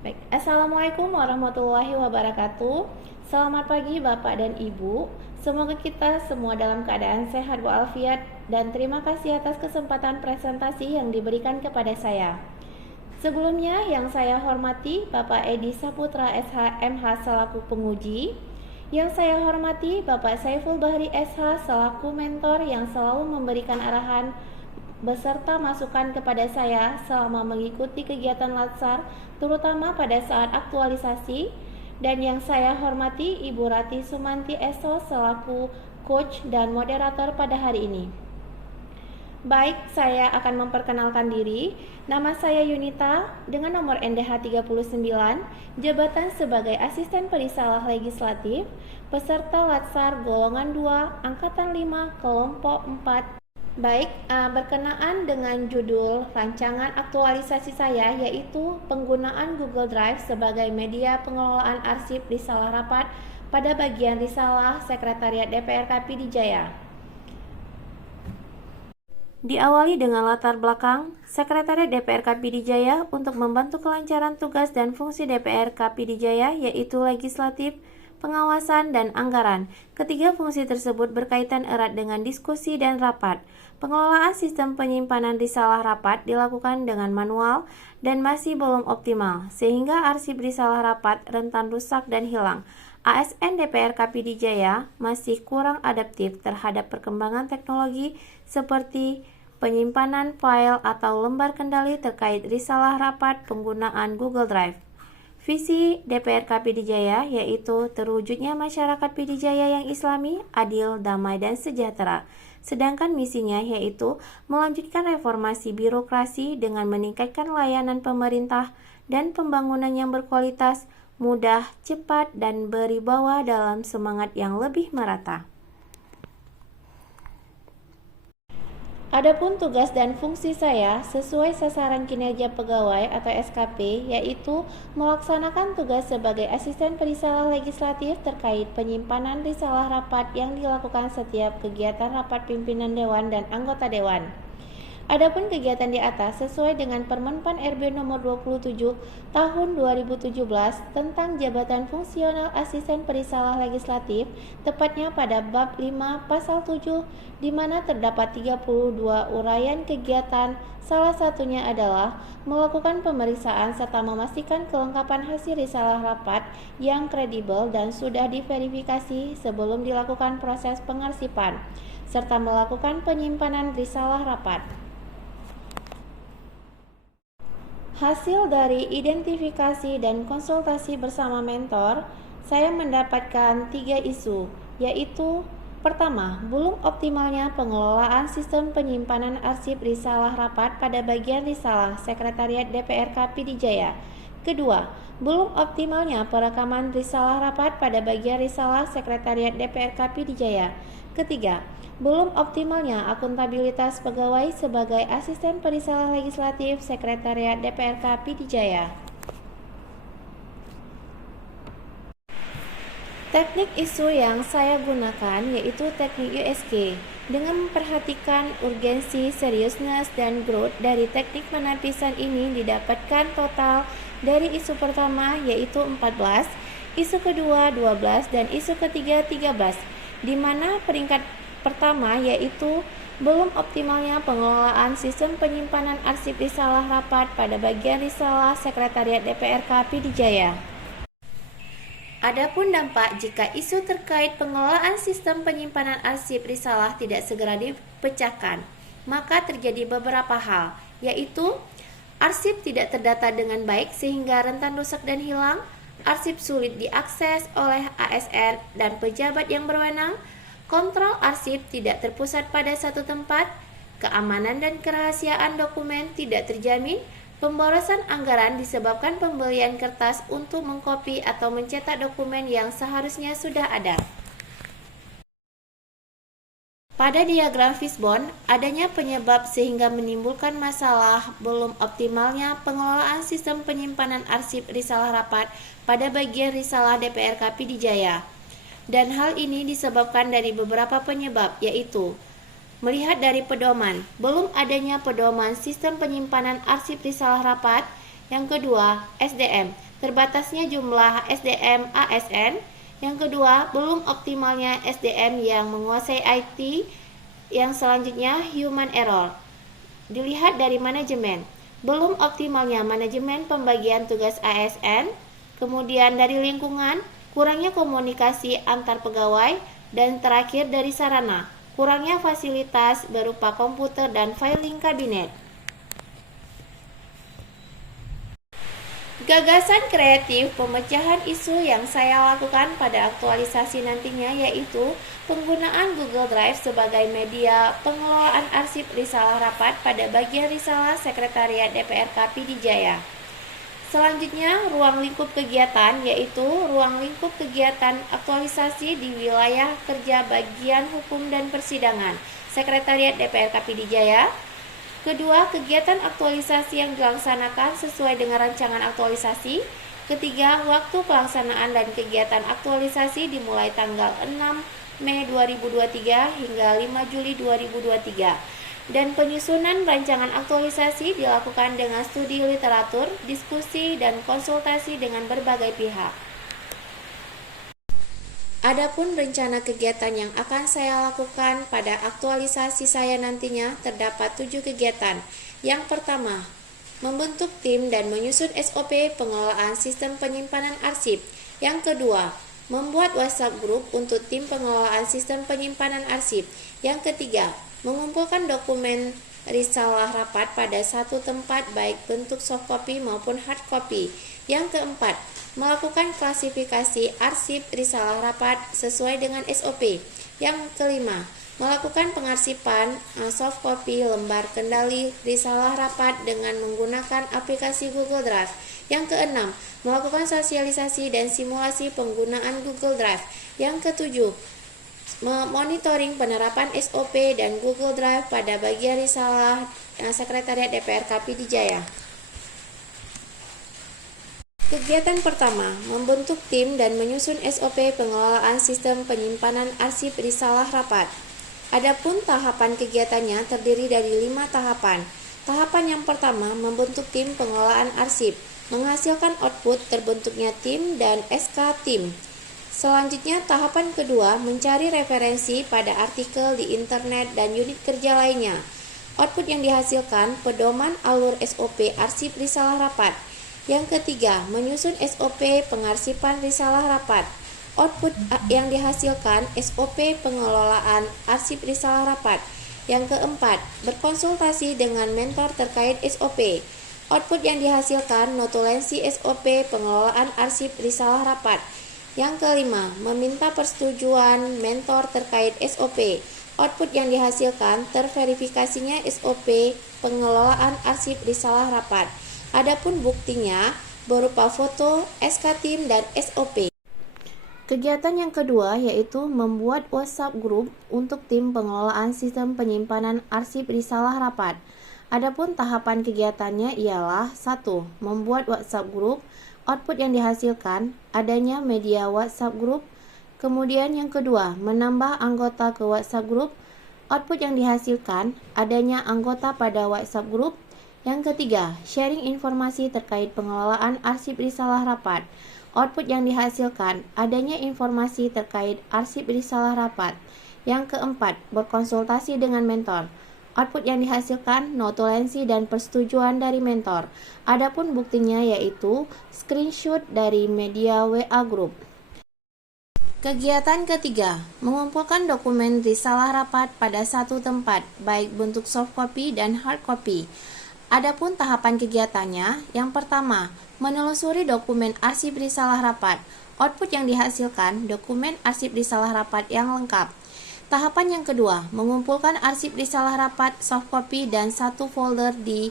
Baik, Assalamualaikum warahmatullahi wabarakatuh. Selamat pagi Bapak dan Ibu. Semoga kita semua dalam keadaan sehat walafiat dan terima kasih atas kesempatan presentasi yang diberikan kepada saya. Sebelumnya yang saya hormati Bapak Edi Saputra SH MH selaku penguji. Yang saya hormati Bapak Saiful Bahri SH selaku mentor yang selalu memberikan arahan beserta masukan kepada saya selama mengikuti kegiatan Latsar, terutama pada saat aktualisasi, dan yang saya hormati Ibu Rati Sumanti SO selaku coach dan moderator pada hari ini. Baik, saya akan memperkenalkan diri. Nama saya Yunita dengan nomor NDH 39, jabatan sebagai Asisten Perisalah Legislatif, peserta Latsar golongan 2, angkatan 5, kelompok 4. Baik, berkenaan dengan judul rancangan aktualisasi saya yaitu penggunaan Google Drive sebagai media pengelolaan arsip risalah rapat pada bagian risalah Sekretariat DPR KPI Jaya. Diawali dengan latar belakang Sekretariat DPR KPI Jaya untuk membantu kelancaran tugas dan fungsi DPR KPI Jaya yaitu legislatif, pengawasan, dan anggaran. Ketiga fungsi tersebut berkaitan erat dengan diskusi dan rapat. Pengelolaan sistem penyimpanan risalah rapat dilakukan dengan manual dan masih belum optimal, sehingga arsip risalah rapat rentan rusak dan hilang. ASN DPR KPI Jaya masih kurang adaptif terhadap perkembangan teknologi seperti penyimpanan file atau lembar kendali terkait risalah rapat penggunaan Google Drive. Visi DPR KPI Jaya yaitu terwujudnya masyarakat PD Jaya yang islami, adil, damai, dan sejahtera. Sedangkan misinya yaitu melanjutkan reformasi birokrasi dengan meningkatkan layanan pemerintah dan pembangunan yang berkualitas, mudah, cepat, dan beribawa dalam semangat yang lebih merata. Adapun tugas dan fungsi saya sesuai sasaran kinerja pegawai atau SKP yaitu melaksanakan tugas sebagai asisten perisalah legislatif terkait penyimpanan risalah rapat yang dilakukan setiap kegiatan rapat pimpinan dewan dan anggota dewan. Adapun kegiatan di atas sesuai dengan Permenpan RB nomor 27 tahun 2017 tentang jabatan fungsional asisten perisalah legislatif, tepatnya pada bab 5 pasal 7 di mana terdapat 32 uraian kegiatan, salah satunya adalah melakukan pemeriksaan serta memastikan kelengkapan hasil risalah rapat yang kredibel dan sudah diverifikasi sebelum dilakukan proses pengarsipan, serta melakukan penyimpanan risalah rapat. Hasil dari identifikasi dan konsultasi bersama mentor, saya mendapatkan 3 isu, yaitu pertama, belum optimalnya pengelolaan sistem penyimpanan arsip risalah rapat pada bagian risalah Sekretariat DPR KPI Jaya. Kedua, belum optimalnya perekaman risalah rapat pada bagian risalah Sekretariat DPR KPI Jaya. Ketiga, belum optimalnya akuntabilitas pegawai sebagai asisten perisalah legislatif Sekretariat DPR KPI Jaya. Teknik isu yang saya gunakan yaitu teknik USG dengan memperhatikan urgensi, seriousness, dan growth dari teknik penapisan ini didapatkan total dari isu pertama yaitu 14, isu kedua 12, dan isu ketiga 13, di mana peringkat pertama yaitu belum optimalnya pengelolaan sistem penyimpanan arsip risalah rapat pada bagian risalah Sekretariat DPR KPI Jaya. Adapun dampak jika isu terkait pengelolaan sistem penyimpanan arsip risalah tidak segera dipecahkan, maka terjadi beberapa hal, yaitu arsip tidak terdata dengan baik sehingga rentan rusak dan hilang, arsip sulit diakses oleh ASN dan pejabat yang berwenang, kontrol arsip tidak terpusat pada satu tempat, keamanan dan kerahasiaan dokumen tidak terjamin, pemborosan anggaran disebabkan pembelian kertas untuk mengkopi atau mencetak dokumen yang seharusnya sudah ada. Pada diagram Fishbone, adanya penyebab sehingga menimbulkan masalah belum optimalnya pengelolaan sistem penyimpanan arsip risalah rapat pada bagian risalah DPR KPI Jaya. Dan hal ini disebabkan dari beberapa penyebab, yaitu melihat dari pedoman, belum adanya pedoman sistem penyimpanan arsip risalah rapat. Yang kedua, SDM, terbatasnya jumlah SDM ASN. Yang kedua, belum optimalnya SDM yang menguasai IT. Yang selanjutnya, human error. Dilihat dari manajemen, belum optimalnya manajemen pembagian tugas ASN. Kemudian dari lingkungan, kurangnya komunikasi antar pegawai. Dan terakhir dari sarana, kurangnya fasilitas berupa komputer dan filing kabinet. Gagasan kreatif pemecahan isu yang saya lakukan pada aktualisasi nantinya yaitu penggunaan Google Drive sebagai media pengelolaan arsip risalah rapat pada bagian risalah Sekretariat DPRK Pidijaya. Selanjutnya, ruang lingkup kegiatan yaitu ruang lingkup kegiatan aktualisasi di wilayah kerja bagian hukum dan persidangan Sekretariat DPRK Pidijaya. Kedua, kegiatan aktualisasi yang dilaksanakan sesuai dengan rancangan aktualisasi. Ketiga, waktu pelaksanaan dan kegiatan aktualisasi dimulai tanggal 6 Mei 2023 hingga 5 Juli 2023. Dan penyusunan rancangan aktualisasi dilakukan dengan studi literatur, diskusi, dan konsultasi dengan berbagai pihak. Adapun rencana kegiatan yang akan saya lakukan pada aktualisasi saya nantinya terdapat 7 kegiatan. Yang pertama, membentuk tim dan menyusun SOP pengelolaan sistem penyimpanan arsip. Yang kedua, membuat WhatsApp group untuk tim pengelolaan sistem penyimpanan arsip. Yang ketiga, mengumpulkan dokumen risalah rapat pada satu tempat baik bentuk soft copy maupun hard copy. Yang keempat, melakukan klasifikasi arsip risalah rapat sesuai dengan SOP. Yang kelima, melakukan pengarsipan soft copy lembar kendali risalah rapat dengan menggunakan aplikasi Google Drive. Yang keenam, melakukan sosialisasi dan simulasi penggunaan Google Drive. Yang ketujuh, monitoring penerapan SOP dan Google Drive pada bagian risalah Sekretariat DPRK Pidijaya. Kegiatan pertama, membentuk tim dan menyusun SOP pengelolaan sistem penyimpanan arsip risalah rapat. Adapun tahapan kegiatannya terdiri dari 5 tahapan. Tahapan yang pertama, membentuk tim pengelolaan arsip, menghasilkan output terbentuknya tim dan SK tim. Selanjutnya, tahapan kedua, mencari referensi pada artikel di internet dan unit kerja lainnya. Output yang dihasilkan, pedoman alur SOP arsip risalah rapat. Yang ketiga, menyusun SOP pengarsipan risalah rapat. Output yang dihasilkan, SOP pengelolaan arsip risalah rapat. Yang keempat, berkonsultasi dengan mentor terkait SOP. Output yang dihasilkan, notulensi SOP pengelolaan arsip risalah rapat. Yang kelima, meminta persetujuan mentor terkait SOP. Output yang dihasilkan, terverifikasinya SOP pengelolaan arsip risalah rapat. Adapun buktinya berupa foto, SK tim, dan SOP. Kegiatan yang kedua yaitu membuat WhatsApp group untuk tim pengelolaan sistem penyimpanan arsip risalah rapat. Adapun tahapan kegiatannya ialah 1. Membuat WhatsApp group. Output yang dihasilkan, adanya media WhatsApp group. Kemudian yang kedua, menambah anggota ke WhatsApp group. Output yang dihasilkan, adanya anggota pada WhatsApp group. Yang ketiga, sharing informasi terkait pengelolaan arsip risalah rapat. Output yang dihasilkan, adanya informasi terkait arsip risalah rapat. Yang keempat, berkonsultasi dengan mentor. Output yang dihasilkan, notulensi dan persetujuan dari mentor. Adapun buktinya yaitu screenshot dari media WA group. Kegiatan ketiga, mengumpulkan dokumen risalah rapat pada satu tempat, baik bentuk soft copy dan hard copy. Adapun tahapan kegiatannya, yang pertama, menelusuri dokumen arsip risalah rapat. Output yang dihasilkan, dokumen arsip risalah rapat yang lengkap. Tahapan yang kedua, mengumpulkan arsip risalah rapat, soft copy, dan satu folder di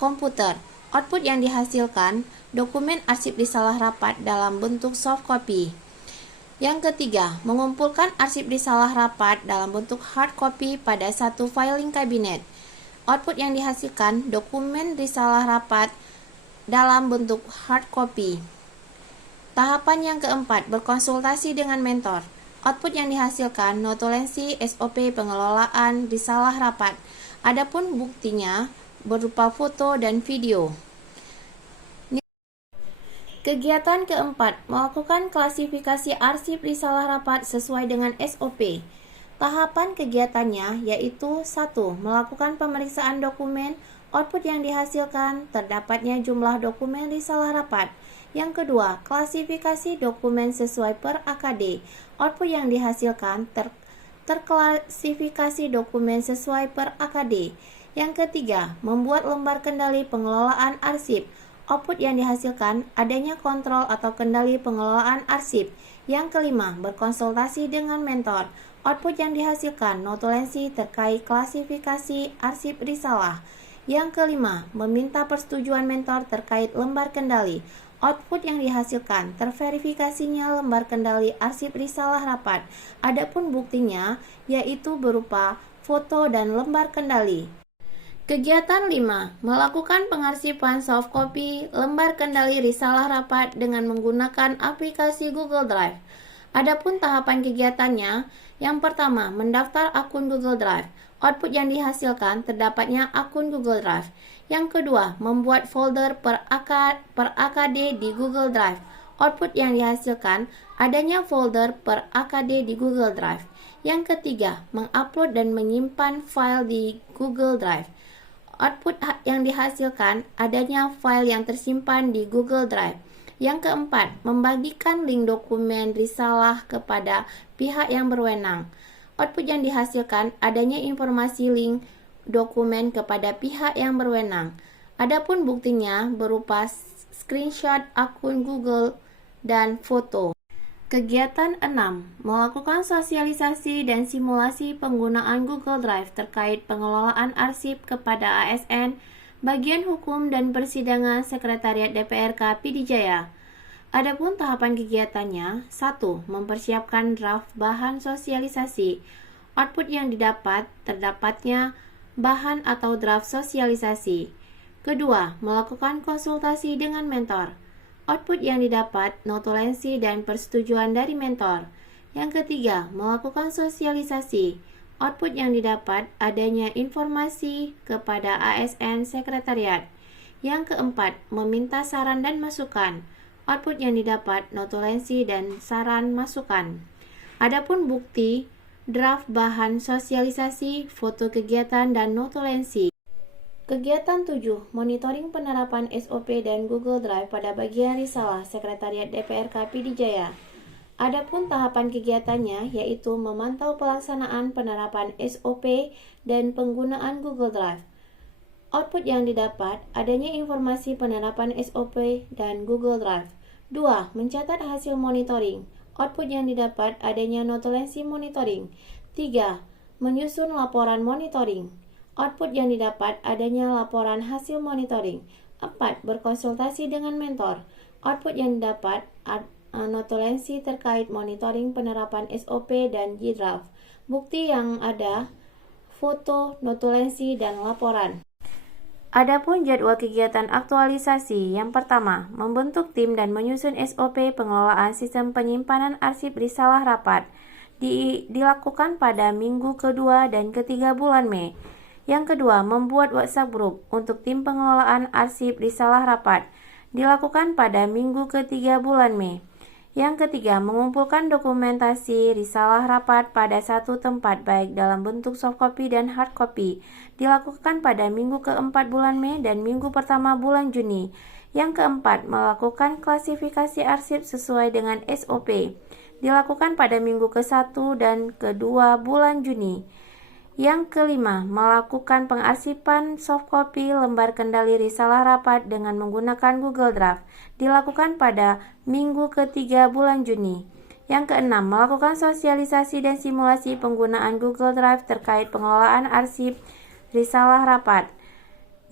komputer. Output yang dihasilkan, dokumen arsip risalah rapat dalam bentuk soft copy. Yang ketiga, mengumpulkan arsip risalah rapat dalam bentuk hard copy pada satu filing kabinet. Output yang dihasilkan, dokumen risalah rapat dalam bentuk hard copy. Tahapan yang keempat, berkonsultasi dengan mentor. Output yang dihasilkan, notulensi SOP pengelolaan risalah rapat. Adapun buktinya berupa foto dan video. Kegiatan keempat, melakukan klasifikasi arsip risalah rapat sesuai dengan SOP. Tahapan kegiatannya yaitu 1. Melakukan pemeriksaan dokumen, output yang dihasilkan, terdapatnya jumlah dokumen risalah rapat. Yang kedua, klasifikasi dokumen sesuai per AKD, output yang dihasilkan, terklasifikasi dokumen sesuai per AKD. Yang ketiga, membuat lembar kendali pengelolaan arsip, output yang dihasilkan adanya kontrol atau kendali pengelolaan arsip. Yang kelima, berkonsultasi dengan mentor. Output yang dihasilkan notulensi terkait klasifikasi arsip risalah. Yang kelima, meminta persetujuan mentor terkait lembar kendali. Output yang dihasilkan terverifikasinya lembar kendali arsip risalah rapat. Adapun buktinya yaitu berupa foto dan lembar kendali. Kegiatan 5. Melakukan pengarsipan soft copy lembar kendali risalah rapat dengan menggunakan aplikasi Google Drive. Adapun tahapan kegiatannya, yang pertama, mendaftar akun Google Drive. Output yang dihasilkan terdapatnya akun Google Drive. Yang kedua, membuat folder per AKD di Google Drive. Output yang dihasilkan adanya folder per AKD di Google Drive. Yang ketiga, mengupload dan menyimpan file di Google Drive. Output yang dihasilkan adanya file yang tersimpan di Google Drive. Yang keempat, membagikan link dokumen risalah kepada pihak yang berwenang. Output yang dihasilkan adanya informasi link dokumen kepada pihak yang berwenang. Adapun buktinya berupa screenshot akun Google dan foto. Kegiatan 6. Melakukan sosialisasi dan simulasi penggunaan Google Drive terkait pengelolaan arsip kepada ASN, Bagian Hukum dan Persidangan Sekretariat DPRK Pidijaya. Adapun tahapan kegiatannya, 1. Mempersiapkan draft bahan sosialisasi. Output yang didapat terdapatnya bahan atau draft sosialisasi. Kedua, melakukan konsultasi dengan mentor. Output yang didapat notulensi dan persetujuan dari mentor. Yang ketiga, melakukan sosialisasi. Output yang didapat adanya informasi kepada ASN Sekretariat. Yang keempat, meminta saran dan masukan. Output yang didapat notulensi dan saran masukan. Adapun bukti, draft bahan sosialisasi, foto kegiatan dan notulensi. Kegiatan 7. Monitoring penerapan SOP dan Google Drive pada bagian risalah Sekretariat DPRK Pidijaya. Adapun tahapan kegiatannya yaitu memantau pelaksanaan penerapan SOP dan penggunaan Google Drive. Output yang didapat adanya informasi penerapan SOP dan Google Drive. 2. Mencatat hasil monitoring. Output yang didapat adanya notulensi monitoring. 3. Menyusun laporan monitoring. Output yang didapat adanya laporan hasil monitoring. 4. Berkonsultasi dengan mentor. Output yang didapat notulensi terkait monitoring penerapan SOP dan G-Draft. Bukti yang ada, foto, notulensi, dan laporan. Adapun jadwal kegiatan aktualisasi, yang pertama, membentuk tim dan menyusun SOP pengelolaan sistem penyimpanan arsip risalah rapat. Dilakukan pada minggu kedua dan ketiga bulan Mei. Yang kedua, membuat WhatsApp group untuk tim pengelolaan arsip risalah rapat. Dilakukan pada minggu ketiga bulan Mei. Yang ketiga, mengumpulkan dokumentasi risalah rapat pada satu tempat baik dalam bentuk soft copy dan hard copy. Dilakukan pada minggu keempat bulan Mei dan minggu pertama bulan Juni. Yang keempat, melakukan klasifikasi arsip sesuai dengan SOP. Dilakukan pada minggu ke-1 dan ke-2 bulan Juni. Yang kelima, melakukan pengarsipan soft copy lembar kendali risalah rapat dengan menggunakan Google Drive. Dilakukan pada minggu ketiga bulan Juni. Yang keenam, melakukan sosialisasi dan simulasi penggunaan Google Drive terkait pengelolaan arsip risalah rapat.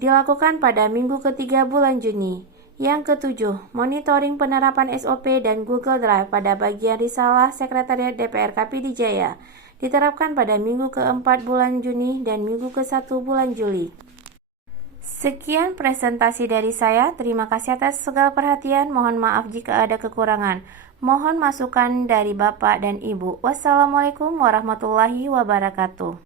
Dilakukan pada minggu ketiga bulan Juni. Yang ketujuh, monitoring penerapan SOP dan Google Drive pada bagian risalah Sekretariat DPRK Pidijaya. Diterapkan pada minggu ke-4 bulan Juni dan minggu ke-1 bulan Juli. Sekian presentasi dari saya. Terima kasih atas segala perhatian. Mohon maaf jika ada kekurangan. Mohon masukan dari Bapak dan Ibu. Wassalamualaikum warahmatullahi wabarakatuh.